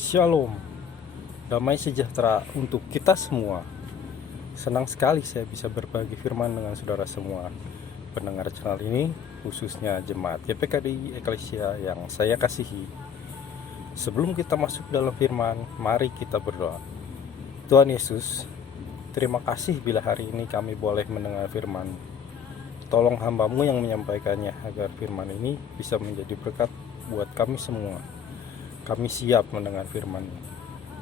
Shalom, damai sejahtera untuk kita semua. Senang sekali saya bisa berbagi firman dengan saudara semua pendengar channel ini, khususnya jemaat YPKDI Eklesia yang saya kasihi. Sebelum kita masuk dalam firman, mari kita berdoa. Tuhan Yesus, terima kasih bila hari ini kami boleh mendengar firman. Tolong hamba-Mu yang menyampaikannya agar firman ini bisa menjadi berkat buat kami semua. Kami siap mendengar firman-Mu.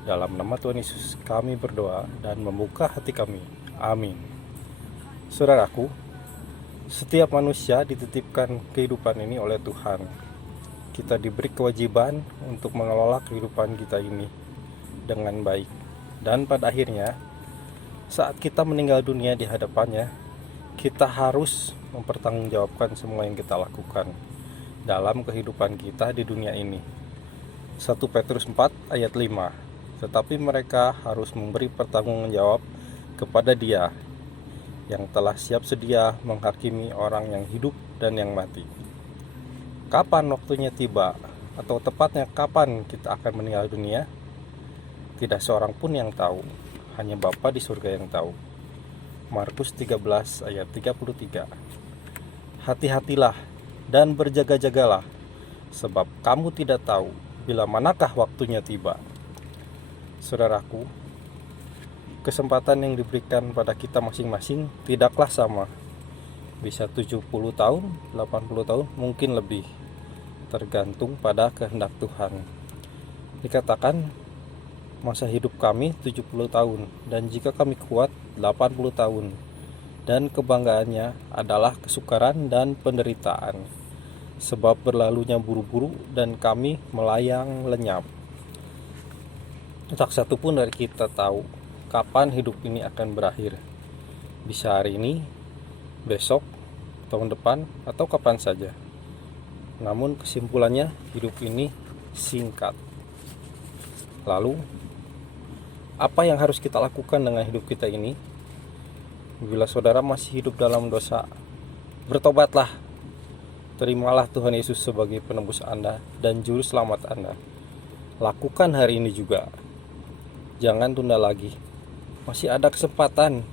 Dalam nama Tuhan Yesus kami berdoa dan membuka hati kami. Amin. Saudaraku, setiap manusia dititipkan kehidupan ini oleh Tuhan. Kita diberi kewajiban untuk mengelola kehidupan kita ini dengan baik. Dan pada akhirnya, saat kita meninggal dunia di hadapannya, kita harus mempertanggungjawabkan semua yang kita lakukan dalam kehidupan kita di dunia ini. 1 Petrus 4 ayat 5. Tetapi mereka harus memberi pertanggungjawab kepada Dia yang telah siap sedia menghakimi orang yang hidup dan yang mati. Kapan waktunya tiba, atau tepatnya kapan kita akan meninggal dunia? Tidak seorang pun yang tahu, hanya Bapa di surga yang tahu. Markus 13 ayat 33. Hati-hatilah dan berjaga-jagalah, sebab kamu tidak tahu bila manakah waktunya tiba. Saudaraku, kesempatan yang diberikan pada kita masing-masing tidaklah sama. Bisa 70 tahun, 80 tahun, mungkin lebih. Tergantung pada kehendak Tuhan. Dikatakan masa hidup kami 70 tahun, dan jika kami kuat 80 tahun. Dan kebanggaannya adalah kesukaran dan penderitaan, sebab berlalunya buru-buru dan kami melayang lenyap. Tak satu pun dari kita tahu kapan hidup ini akan berakhir. Bisa hari ini, besok, tahun depan, atau kapan saja. Namun kesimpulannya, hidup ini singkat. Lalu, apa yang harus kita lakukan dengan hidup kita ini? Bila saudara masih hidup dalam dosa, bertobatlah. Terimalah Tuhan Yesus sebagai penebus Anda dan juru selamat Anda. Lakukan hari ini juga. Jangan tunda lagi. Masih ada kesempatan.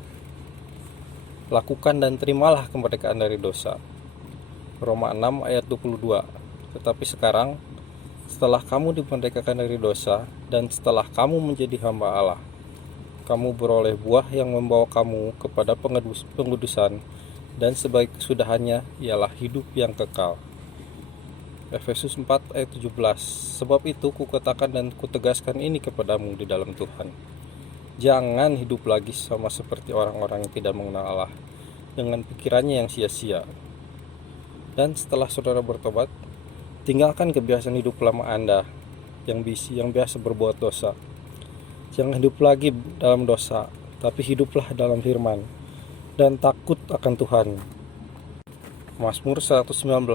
Lakukan dan terimalah kemerdekaan dari dosa. Roma 6 ayat 22. Tetapi sekarang, setelah kamu dimerdekakan dari dosa dan setelah kamu menjadi hamba Allah, kamu beroleh buah yang membawa kamu kepada pengudusan, dan sebaik kesudahannya ialah hidup yang kekal. Efesus 4 ayat 17. Sebab itu kukatakan dan kutegaskan ini kepadamu di dalam Tuhan. Jangan hidup lagi sama seperti orang-orang yang tidak mengenal Allah, dengan pikirannya yang sia-sia. Dan setelah saudara bertobat, tinggalkan kebiasaan hidup lama Anda yang biasa berbuat dosa. Jangan hidup lagi dalam dosa, tapi hiduplah dalam firman dan takut akan Tuhan. Mazmur 119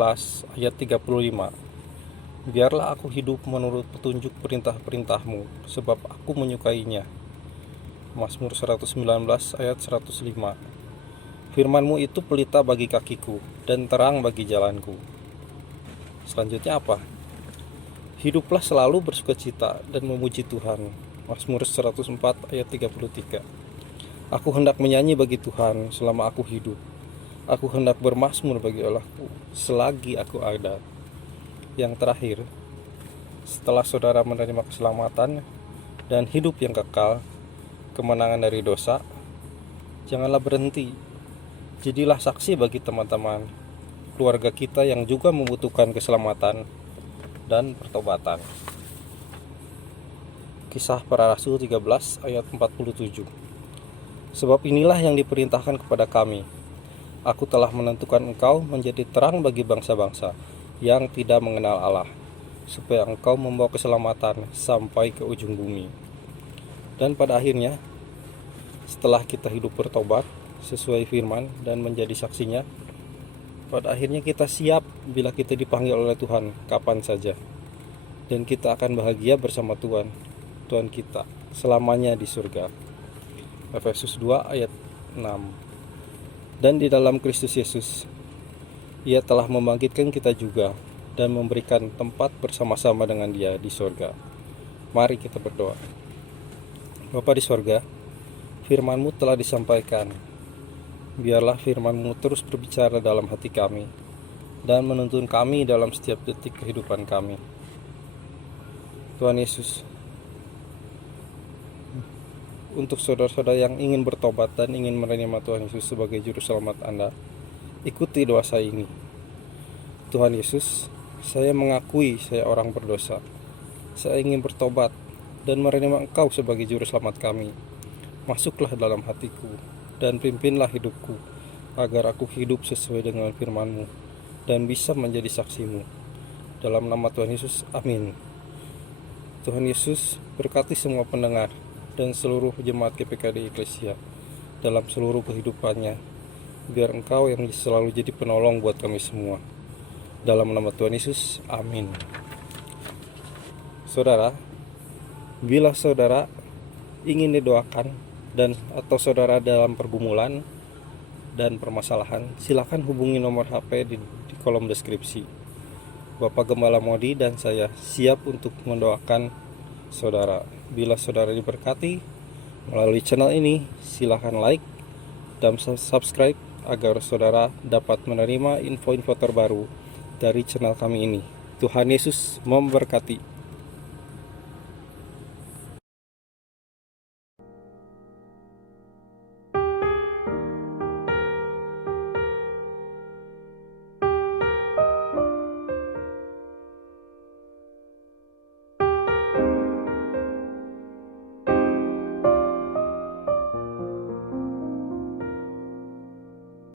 ayat 35. Biarlah aku hidup menurut petunjuk perintah-perintah-Mu, sebab aku menyukainya. Mazmur 119 ayat 105. Firman-Mu itu pelita bagi kakiku dan terang bagi jalanku. Selanjutnya apa? Hiduplah selalu bersukacita dan memuji Tuhan. Mazmur 104 ayat 33. Aku hendak menyanyi bagi Tuhan selama aku hidup. Aku hendak bermazmur bagi Allahku selagi aku ada. Yang terakhir, setelah saudara menerima keselamatan dan hidup yang kekal, kemenangan dari dosa, janganlah berhenti. Jadilah saksi bagi teman-teman, keluarga kita yang juga membutuhkan keselamatan dan pertobatan. Kisah Para Rasul 13 ayat 47. Sebab inilah yang diperintahkan kepada kami. Aku telah menentukan engkau menjadi terang bagi bangsa-bangsa yang tidak mengenal Allah, supaya engkau membawa keselamatan sampai ke ujung bumi. Dan pada akhirnya, setelah kita hidup bertobat sesuai firman dan menjadi saksinya, pada akhirnya kita siap bila kita dipanggil oleh Tuhan kapan saja. Dan kita akan bahagia bersama Tuhan kita selamanya di surga. Efesus 2 ayat 6. Dan di dalam Kristus Yesus, Ia telah membangkitkan kita juga dan memberikan tempat bersama-sama dengan Dia di surga. Mari kita berdoa. Bapa di sorga, firman-Mu telah disampaikan. Biarlah firman-Mu terus berbicara dalam hati kami dan menuntun kami dalam setiap detik kehidupan kami. Tuhan Yesus, untuk saudara-saudara yang ingin bertobat dan ingin menerima Tuhan Yesus sebagai juru selamat Anda, ikuti doa saya ini. Tuhan Yesus, saya mengakui saya orang berdosa. Saya ingin bertobat dan menerima Engkau sebagai juru selamat kami. Masuklah dalam hatiku dan pimpinlah hidupku, agar aku hidup sesuai dengan firman-Mu dan bisa menjadi saksi-Mu. Dalam nama Tuhan Yesus, amin. Tuhan Yesus berkati semua pendengar dan seluruh jemaat GPKD Eklesia dalam seluruh kehidupannya. Biar Engkau yang selalu jadi penolong buat kami semua. Dalam nama Tuhan Yesus, amin. Saudara, bila saudara ingin didoakan dan atau saudara dalam pergumulan dan permasalahan, silakan hubungi nomor HP di kolom deskripsi. Bapak Gembala Modi dan saya siap untuk mendoakan saudara. Bila saudara diberkati melalui channel ini, silakan like dan subscribe agar saudara dapat menerima info-info terbaru dari channel kami ini. Tuhan Yesus memberkati.